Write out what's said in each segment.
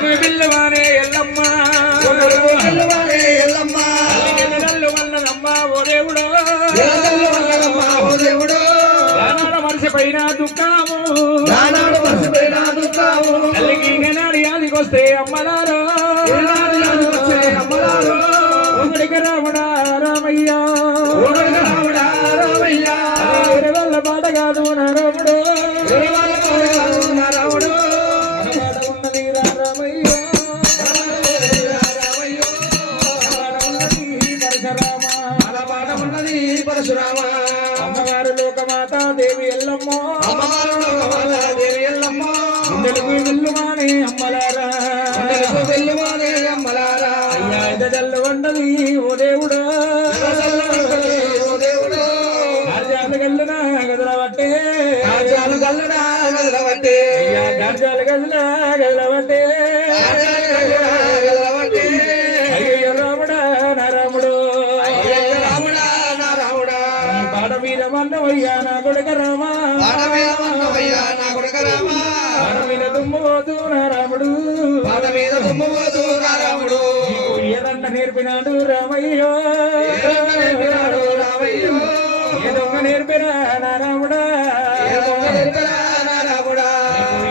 పిల్లవానే ఎల్లమ్మ ఎల్లమ్మ వల్లనమ్మ ఓ దేవుడు మనిషి పైన దుఃఖము తల్లికి నాడి ఆదికొస్తే అమ్మలారో ఒకడికి రాముడా రామయ్య వల్ల పాట కాదు నా రాముడు పరశురామ అమ్మవారు లోకమాత దేవి ఎల్లమ్మ అమ్మవారు లోకమాత దేవి ఎల్లమ్మ ఇందలకు వెల్లుమానే అమ్మలారా వెల్లుమానే అమ్మలారా అయ్యా ఎదజల్లు వండది ఓ దేవుడు ఓ దేవుడు గార్జాలు గల్లునా గదలవట్టే గార్జాలు గల్లునా గదలవట్టే అయ్యా గార్జాలు గదలా గదలవట్టే గదలవట్టే అయ్యో రాముడా నా రాముడు పాడ మీద మన్నవయ్యా నా కొడుక రామా పాడ మీద దుమ్మబోతు నా రాముడు ఏదంట నేర్పినాడు రామయ్యో ఏ దొంగ నేర్పిరా నా రాముడా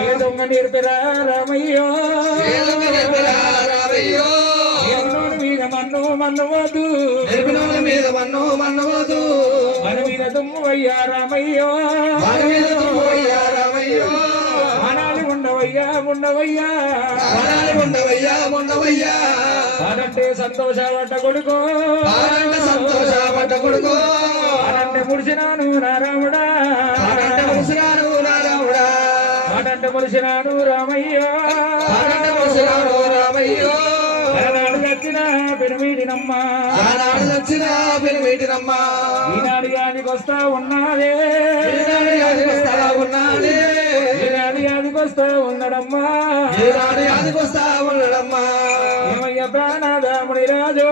ఏ దొంగ నేర్పిరా రామయ్యో మీద మన్ను మన్నవద్దు మన మీద దుమ్ము అయ్యా రామయ్యో మనాలి ఉండవయ్యా అనంటే సంతోషపడ్డ కొడుకో అనంటే ముడిసినాను నారాముడా అనంటే ముడిసినాను రామయ్యో ఆనాడు వచ్చిన పెనుమీడినమ్మా ఈనాడు యాదికొస్తా ఉన్నాడే ఈనాడు యాదికొస్తా ఉన్నాడమ్మా ఏమయ్య ప్రాణదాముడి రాజు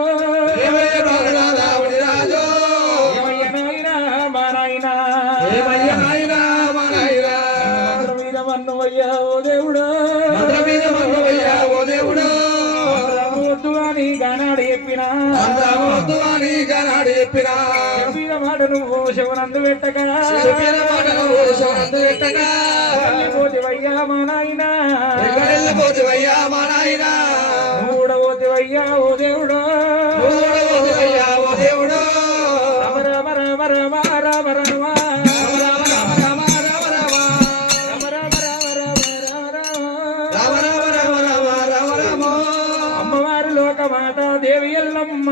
ఏమయ్య నాయనా మా నాయనా మీద మన్నువయ్యా ఓ దేవుడు వద్దు అని గానాడు చెప్పినా మాట నువ్వు శివనందు పెట్టగా పోతివయ్యా మా నాయనా మూడవోతివయ్యా ఓ దేవుడు రామ రామ రామ రామ రామ రామ అమ్మవారు లోకమాత దేవి ఎల్లమ్మ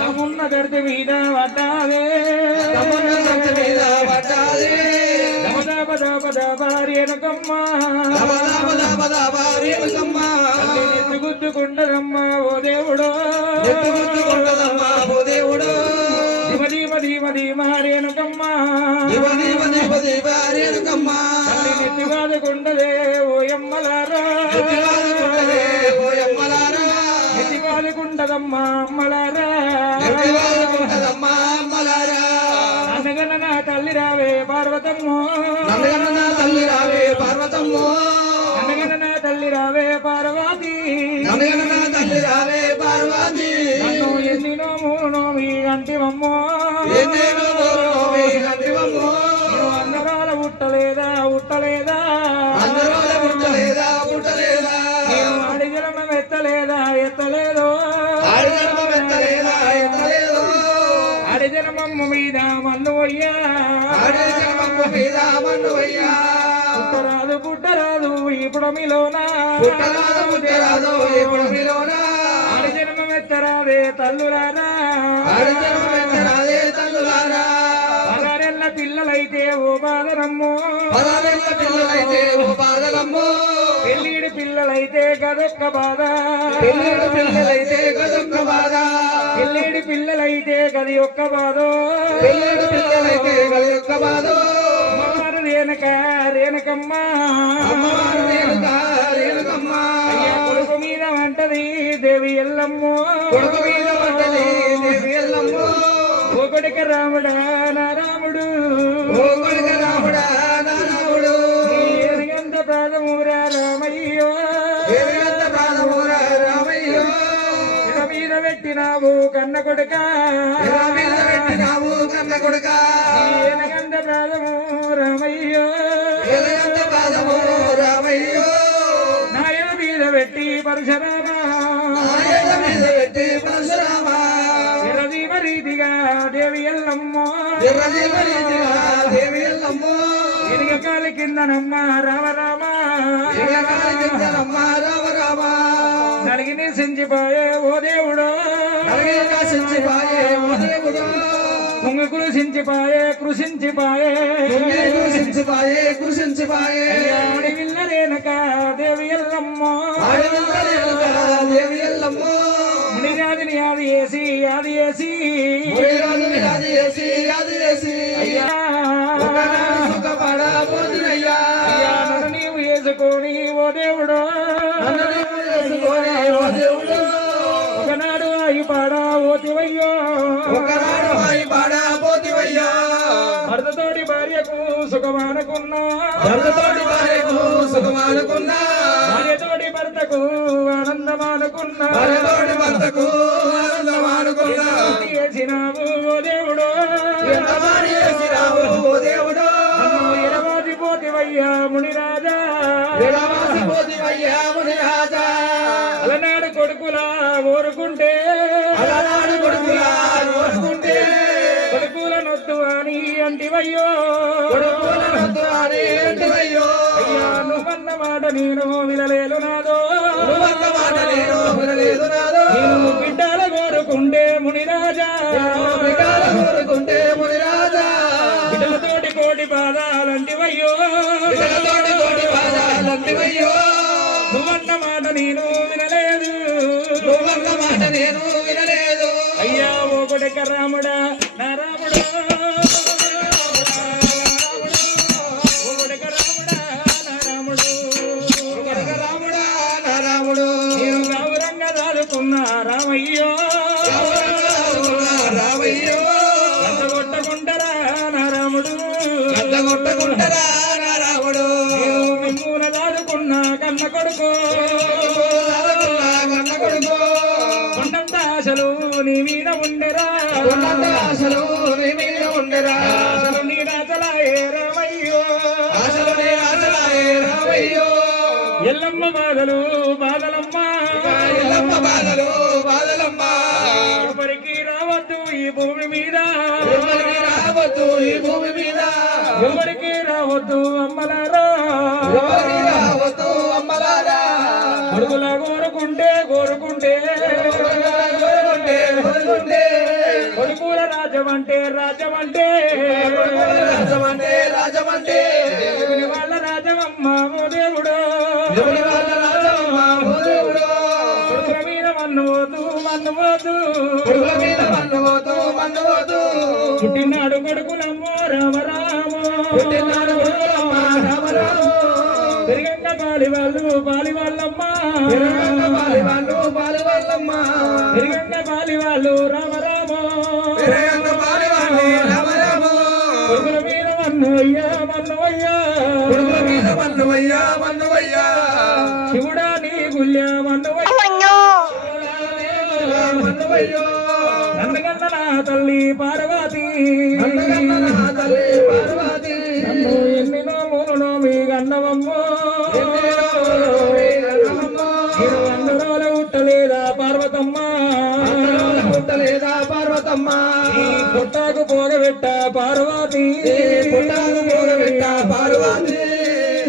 తమున్న గర్ది మీద పడ్డాదే గుద్దుకుంటదమ్మా ఓ దేవుడు రేణుకమ్మా నెత్తి బాదుకుంటదే ఓ ఎమ్మలారా నెత్తి బాదుకుంటదమ్మా అమ్మలారా అనగన నా తల్లి రావే పార్వతమ్మో అనగన నా తల్లి రావే పార్వతి నన్ను ఎన్ని నోములు నోమి అంటివమ్మో అందరాల ఉట్టలేదా నేను ఆడి జలమం ఎత్తలేదా ఎత్తలేదో ఆడి జలమమ్మ మీద మన్నువయ్యా పుట్టరాదు ఇప్పుడు మీలోనా ఆడి జన్మం ఎత్తరాదే తల్లులారా పగారెల్ల పిల్లలైతే ఓ బాధనమ్మో పెళ్ళిడి పిల్లలైతే గదొక్క బాధ పెళ్ళిడి పిల్లలైతే గది ఒక్క బాధ అమ్మవారు రేణుకమ్మా అయ్యా కొడుకు మీద వంటది దేవి ఎల్లమ్మో ఒకటికి రాముడా నా రాముడు ఎంత ప్రాణము రామయ్యో దేవి ఎంత ప్రాణమురా రామయ్యో ఎడ మీద పెట్టినావు కన్న కొడుక ఎడ మీద పెట్టినావు కన్న కొడుకా ఏనగంద ప్రాణము రామయ్యో ఎడ ఎంత ప్రాణము రామయ్యో నాయన మీద పెట్టి పరశురామ ఆయన మీద పెట్టి పరశురామ ఎర్రదీమ రీతిగా దేవి ఎల్లమ్మ ఎర్రజీవరీతిగా దేవి ఎల్లమ్మ ఎనుగ కాలి కిందనమ్మ రామ రామ ఎడగాలి కిందనమ్మ రామ రామ నలిగి నిసించిపోయే ఓ దేవుడు నలిగి నిసించిపాయే ఓ దేవుడు కుంగు కృషించిపాయే కృషించిపాయే కృషించిపాయే కృషించిపాయే ఆడి విల్లరేనక దేవి ఎల్లమ్మ దేవి ఎల్లమ్మ మునిరాజుని ఆది వేసి ఆది వేసి మునిరాజుని ఆది చేసి ఆది చేసి అయ్యా ఒకనాడు సుఖపడబోతున్నయ్యా అయ్యా నన్ను నీవు వేసుకొని ఓ దేవుడు నన్ను నీవు చేసుకొని ఓ దేవుడు ఒకనాడు అయి పాడా ఓతివయ్యో ఒకనాడు అయి పాడబోతువయ్యా భర్తతోటి భార్యకు సుఖమానుకున్నా భర్తతోటి భార్యకు సుఖమానుకున్నా భార్యతోటి భర్తకు ఆనందమానుకున్నా భార్యతోటి భర్తకు ఆనందమానుకున్నా చేసినావు ఓ దేవుడు ఎంత మాడి చేసినావు ఓ దేవుడు ఎడవాసిపోతివయ్యా మునిరాజా ఎడవాసిపోతివయ్యా మునిరాజా అలనాడు కొడుకులా ఊరుకుంటే అలనాడు కొడుకులా కోరుకుంటే కొడుకుల నొద్దు అని అంటివయ్యో కొడుకులనొద్దు అని అంటివయ్యో అయ్యా నువ్వన్న మాట నేను వినలేదు నాదో నువ్వన్న మాట నేను వినలేదు నాదో నేను బిడ్డల కోరుకుంటే మునిరాజా బిడ్డల కోరుకుంటే మునిరాజా బిడ్డలతోటి కోటి పాదాలంటివయ్యో బిడ్డలతోటి కోటి పాదాలంటివయ్యో నువ్వన్న మాట నేను వినలేదు నువ్వన్న మాట నేను వినలేదు అయ్యా ఓ కొడుక రాముడా నా రాముడా ఓ కొడుక రాముడా నా రాముడు కనక రాముడా నా రాముడు నేను గౌరంగా దాదుకున్న రామయ్యో రామయ్యో కొట్టకుండరా నా రాముడు కొట్టకుంటరా నా రాముడు నేను మిమ్మున దాదుకున్న కన్న కొడుకు కన్న కొడుకు కొండంత ఆశలు నీ మీద ఉండరా ఉన్నంత ఆశలు నీ మీద ఉండరా ఆశలు నీ రాజలాయే రామయ్యో ఆశలు నీ ఆశలాయే రామయ్యో ఎల్లమ్మ బాధలు బాధలమ్మ ఎల్లమ్మ బాధలు బాధలమ్మ ఎవరికి రావద్దు ఈ భూమి మీద ఎవరికి రావద్దు ఈ భూమి మీద ఎవరికి రావద్దు అమ్మలారా ఎవరికి రావద్దు అమ్మలారా కొడుకులా కోరుకుంటే కోరుకుంటే కోరుకుంటే కోరుకుంటే కొడుకుల రాజమంటే రాజమంటే రాజమంటే రాజమంటే దేవుని వాళ్ళ రాజమమ్మ ఓ దేవుడు ఎవరి వాళ్ళ రాజమ్మ ఓ దేవుడు కొడుకుల మీద మన్నువద్దు మన్నువద్దు కొడుకుల మీద మన్నువద్దు మన్నువద్దు పుట్టినాడు కొడుకులమ్మో రామ రామ పుట్టినాడు కొడుకులమ్మ రామ రామ పెరిగంగా పాలి వాళ్ళమ్మ పెరుగన్న పాలి వాళ్ళు పాలి వాళ్ళమ్మ పెరిగంగా పాలి వాళ్ళు రామ రామ పెరుగన్న పాలి వాళ్ళు రామ రామ కొడుకుల మీద మన్నువయ్యా మన్నువయ్యా కొడుకుల మీద మన్నువయ్యా మన్నువయ్యా శివుడా నీ గుల్య మన్నువయ్యా మన్నువయ్యో నన్నగన్న నా తల్లి పార్వతి నన్నగన్న నా తల్లి పార్వతి నన్ను ఎన్ని నోములు మీ గన్నవమ్మో నేను అందరోల ఉట్టలేదా పార్వతమ్మ పుట్టలేదా పార్వతమ్మ ఈ పుట్టాకు పోగబెట్ట పార్వతి పుట్టాకు పోగబెట్ట పార్వతి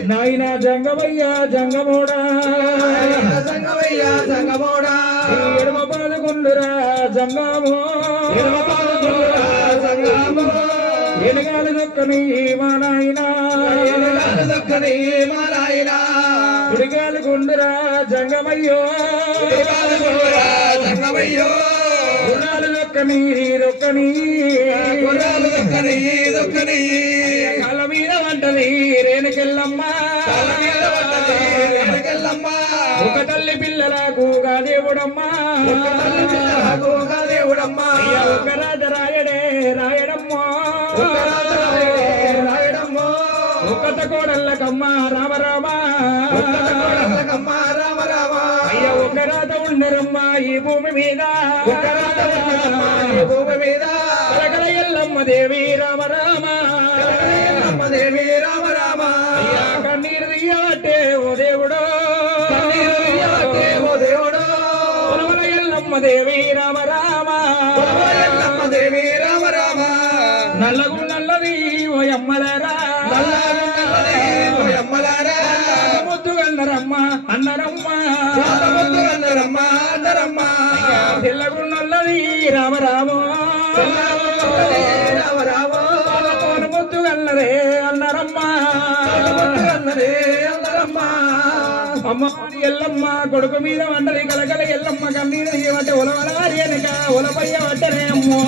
నాయన జంగమయ్యా జంగమోడా సంగమయ్యా సంగమోడా ఈ ఎడమ పాదుకుండురా జంగమో ఎడమ పాదుకుండురా జంగమో ఎనగాలి దొక్కని మా నాయన ఎనగాలి దొక్కని మా నాయన కుడిగాలి గుండురా జంగమయ్యో కుడిగాలి గుండురా జంగమయ్యో గుర్రాలు దొక్కని దొక్కని గుర్రాలు దొక్కని దొక్కని కాళ్ళ మీద వంటది రేణుకెళ్ళమ్మ కాళ్ళ మీద వంటది రేణుకెళ్ళమ్మ ఒక తల్లి పిల్లలకు దేవుడమ్మా ఒక తల్లి పిల్లలకు దేవుడమ్మా ఒక రాజ రాయడే రాయడమ్మా ఒక రాజ రాయడే రాయడమ్మా ఒక్కత కోడళ్ళకమ్మ రామ రామ కోడలకమ్మ రామ రామ అయ్య ఒక రాత ఉండరమ్మ ఈ భూమి మీద ఈ భూమి మీద కలకల ఎల్లమ్మ దేవి రామ రామ ఎల్లమ్మ దేవి రామ రామ అయ్యా కన్నీరు దియ్యబట్టే ఓ దేవుడో ఓ దేవుడు కొలవల ఎల్లమ్మ దేవి రామ రామ ఎల్లమ్మ దేవి రామ రామ నల్లగు నల్లది ఓ అమ్మలారా నల్లగున్నది ఓ అమ్మలారా ముద్దుగన్నరమ్మ అన్నరమ్మ ముద్దు అన్నరమ్మ అందరమ్మ తెల్లగు నల్లది రామ రామ రామ రామ ముద్దుగన్నదే అన్నరమ్మ ముద్దు అన్నది అందరమ్మ అమ్మ ఎల్లమ్మ కొడుకు మీద వండది కలకల ఎల్లమ్మ కన్నీరు అంటే ఉలవలారి వెనక ఉలపయ్య పట్టనే అమ్మో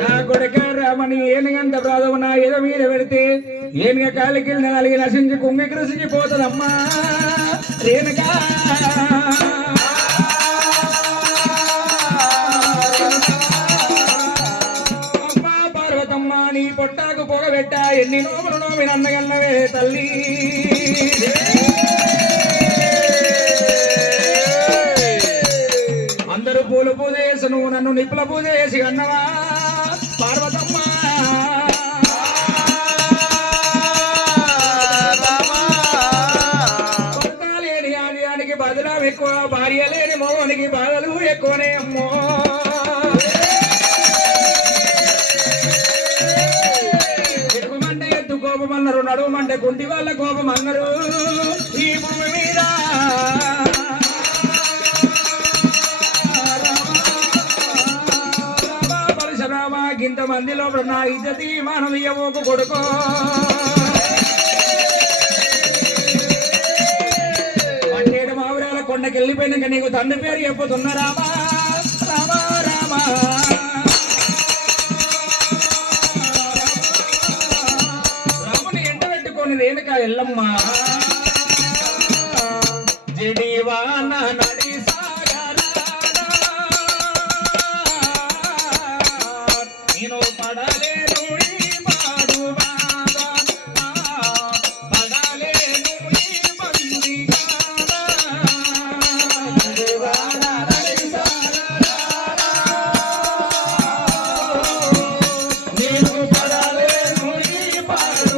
నా కొడుక రామని ఏనుగంత ప్రాధము నా ఏదో మీద పెడితే ఏనుగ కాలికి నాలుగు నశించి కుంగి కృషించిపోతుందమ్మా రేణుకా నీ పొట్టాకు పొగబెట్ట ఎన్ని నోములు నోమి నన్నగన్నవే తల్లి అందరూ పూలు పూజ చేసి నువ్వు నన్ను నిప్పుల పూజ చేసి అన్నవా పార్వతమ్మ భర్త లేని ఆడియానికి బదులా ఎక్కువ భార్య లేని మోహనికి బాధలు ఎక్కువనే అమ్మో కోపమన్నారు నడుమంటే గుంటి వాళ్ళ కోపం అన్నారు ఈ భూమి మీద పరశురామ గింత మంది లోపల నా ఇజ్జతి మానవీయమోకు కొడుకో పట్టేడు మావిరాల కొండకెళ్ళిపోయినాక నీకు తండ్రి పేరు చెప్పుతున్నా రామా రామా రామా రేణుక ఎల్లమ్మ జడివాన నడి నేను పడలేను ఈ పాడు బాధ పడలేను ఈ బంది నేను పడలేను ఈ పాడు